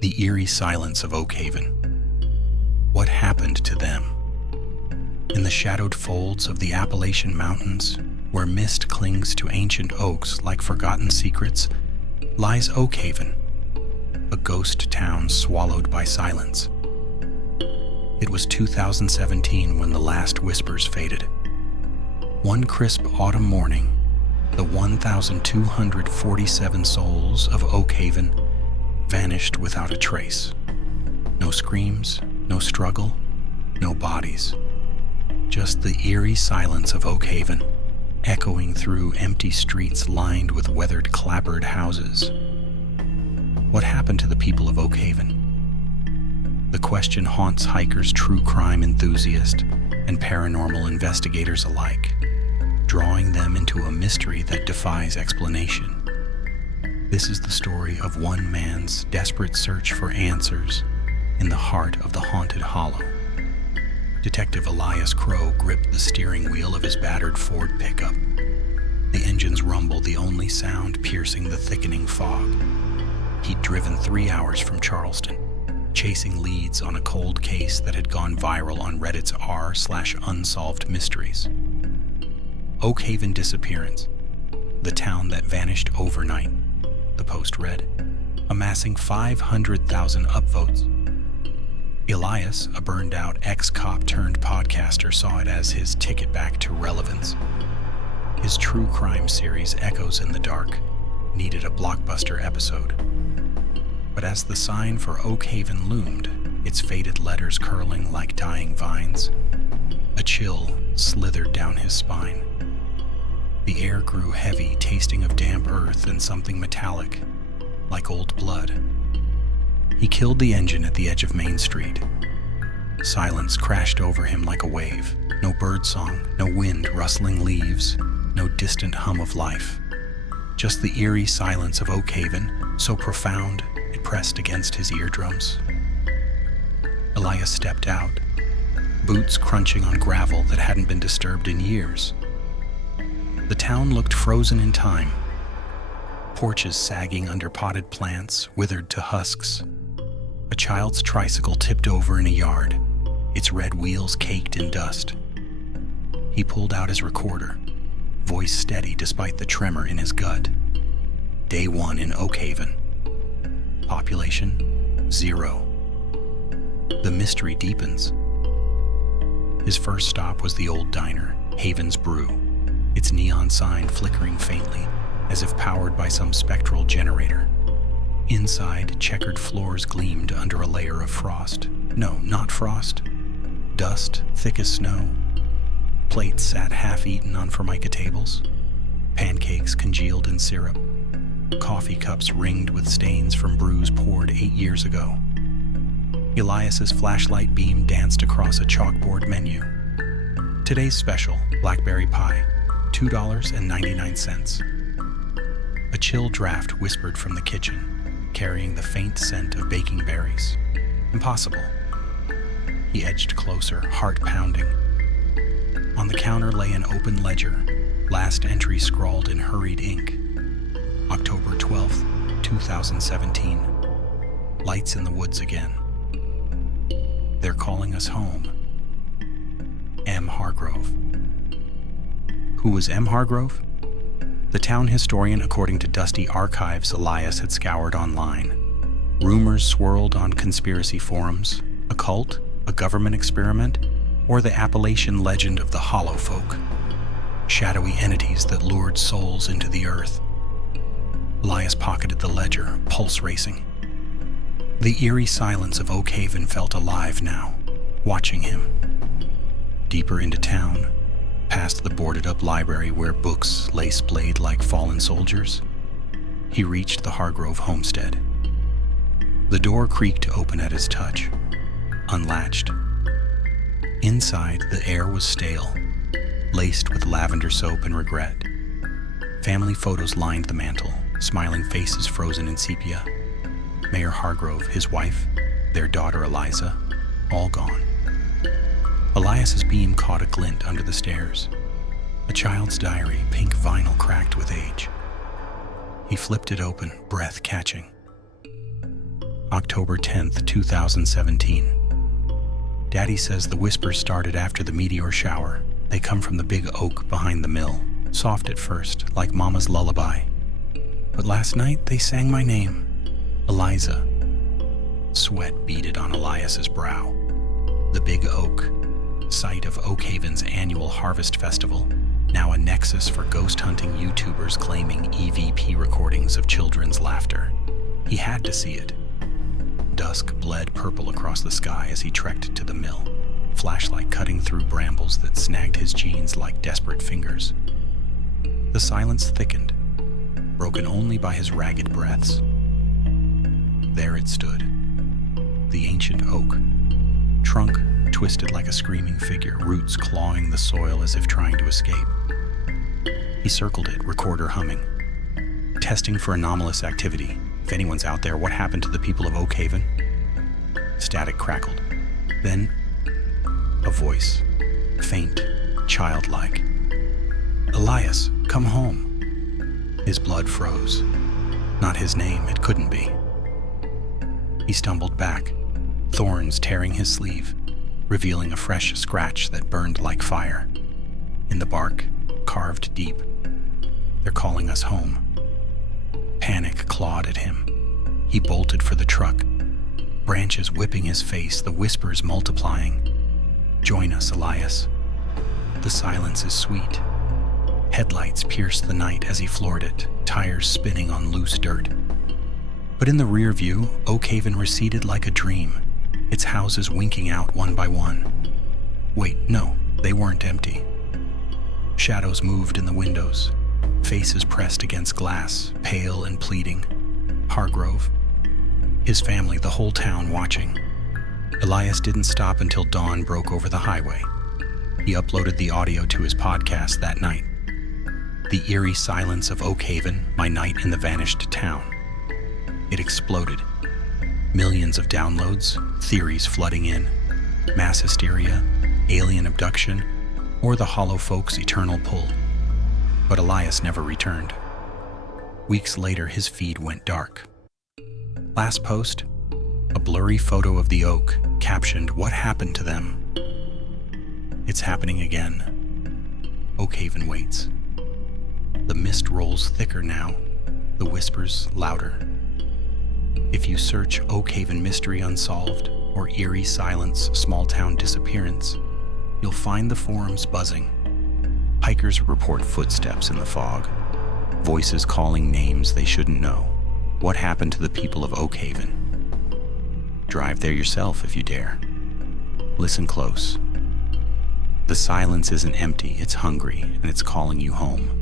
The eerie silence of Oakhaven. What happened to them? In the shadowed folds of the Appalachian Mountains, where mist clings to ancient oaks like forgotten secrets, lies Oakhaven, a ghost town swallowed by silence. It was 2017 when the last whispers faded. One crisp autumn morning, the 1,247 souls of Oakhaven vanished without a trace. No screams, no struggle, no bodies. Just the eerie silence of Oakhaven, echoing through empty streets lined with weathered, clapboard houses. What happened to the people of Oakhaven? The question haunts hikers, true crime enthusiasts, and paranormal investigators alike, drawing them into a mystery that defies explanation. This is the story of one man's desperate search for answers in the heart of the haunted hollow. Detective Elias Crowe gripped the steering wheel of his battered Ford pickup. The engine's rumble, the only sound piercing the thickening fog. He'd driven 3 hours from Charleston, chasing leads on a cold case that had gone viral on Reddit's r/UnsolvedMysteries. Oakhaven disappearance, the town that vanished overnight, the post read, amassing 500,000 upvotes. Elias, a burned-out ex-cop turned podcaster, saw it as his ticket back to relevance. His true crime series, Echoes in the Dark, needed a blockbuster episode. But as the sign for Oakhaven loomed, its faded letters curling like dying vines, a chill slithered down his spine. The air grew heavy, tasting of damp earth and something metallic, like old blood. He killed the engine at the edge of Main Street. Silence crashed over him like a wave. No birdsong, no wind rustling leaves, no distant hum of life. Just the eerie silence of Oakhaven, so profound it pressed against his eardrums. Elias stepped out, boots crunching on gravel that hadn't been disturbed in years. The town looked frozen in time. Porches sagging under potted plants, withered to husks. A child's tricycle tipped over in a yard, its red wheels caked in dust. He pulled out his recorder, voice steady despite the tremor in his gut. Day 1 in Oakhaven. Population 0. The mystery deepens. His first stop was the old diner, Haven's Brew, its neon sign flickering faintly, as if powered by some spectral generator. Inside, checkered floors gleamed under a layer of frost. No, not frost. Dust, thick as snow. Plates sat half-eaten on formica tables. Pancakes congealed in syrup. Coffee cups ringed with stains from brews poured 8 years ago. Elias's flashlight beam danced across a chalkboard menu. Today's special, blackberry pie, $2.99. A chill draft whispered from the kitchen, carrying the faint scent of baking berries. Impossible. He edged closer, heart pounding. On the counter lay an open ledger, last entry scrawled in hurried ink. October 12th, 2017. Lights in the woods again. They're calling us home. M. Hargrove. Who was M. Hargrove? The town historian, according to dusty archives Elias had scoured online. Rumors swirled on conspiracy forums. A cult? A government experiment? Or the Appalachian legend of the Hollow Folk? Shadowy entities that lured souls into the earth. Elias pocketed the ledger, pulse racing. The eerie silence of Oakhaven felt alive now, watching him. Deeper into town, past the boarded-up library where books lay splayed like fallen soldiers, he reached the Hargrove homestead. The door creaked open at his touch, unlatched. Inside, the air was stale, laced with lavender soap and regret. Family photos lined the mantel, smiling faces frozen in sepia. Mayor Hargrove, his wife, their daughter Eliza, all gone. Elias's beam caught a glint under the stairs. A child's diary, pink vinyl cracked with age. He flipped it open, breath catching. October 10th, 2017. Daddy says the whispers started after the meteor shower. They come from the big oak behind the mill, soft at first, like Mama's lullaby. But last night they sang my name, Eliza. Sweat beaded on Elias's brow. The big oak, site of Oakhaven's annual Harvest Festival, now a nexus for ghost hunting YouTubers claiming EVP recordings of children's laughter. He had to see it. Dusk bled purple across the sky as he trekked to the mill, flashlight cutting through brambles that snagged his jeans like desperate fingers. The silence thickened, broken only by his ragged breaths. There it stood, the ancient oak, trunk twisted like a screaming figure, roots clawing the soil as if trying to escape. He circled it, recorder humming, testing for anomalous activity. If anyone's out there, what happened to the people of Oakhaven? Static crackled. Then, a voice, faint, childlike. Elias, come home. His blood froze. Not his name, it couldn't be. He stumbled back, thorns tearing his sleeve, revealing a fresh scratch that burned like fire. In the bark, carved deep. They're calling us home. Panic clawed at him. He bolted for the truck, branches whipping his face, the whispers multiplying. Join us, Elias. The silence is sweet. Headlights pierced the night as he floored it, tires spinning on loose dirt. But in the rear view, Oakhaven receded like a dream, its houses winking out one by one. Wait, no, they weren't empty. Shadows moved in the windows, faces pressed against glass, pale and pleading. Hargrove. His family, the whole town watching. Elias didn't stop until dawn broke over the highway. He uploaded the audio to his podcast that night. The Eerie Silence of Oakhaven, My Night in the Vanished Town. It exploded. Millions of downloads, theories flooding in. Mass hysteria, alien abduction, or the hollow folks' eternal pull. But Elias never returned. Weeks later, his feed went dark. Last post, a blurry photo of the oak, captioned, "What happened to them?" It's happening again. Oakhaven waits. The mist rolls thicker now, the whispers louder. If you search Oakhaven Mystery Unsolved or Eerie Silence Small Town Disappearance, you'll find the forums buzzing. Hikers report footsteps in the fog, voices calling names they shouldn't know. What happened to the people of Oakhaven? Drive there yourself if you dare. Listen close. The silence isn't empty, it's hungry, and it's calling you home.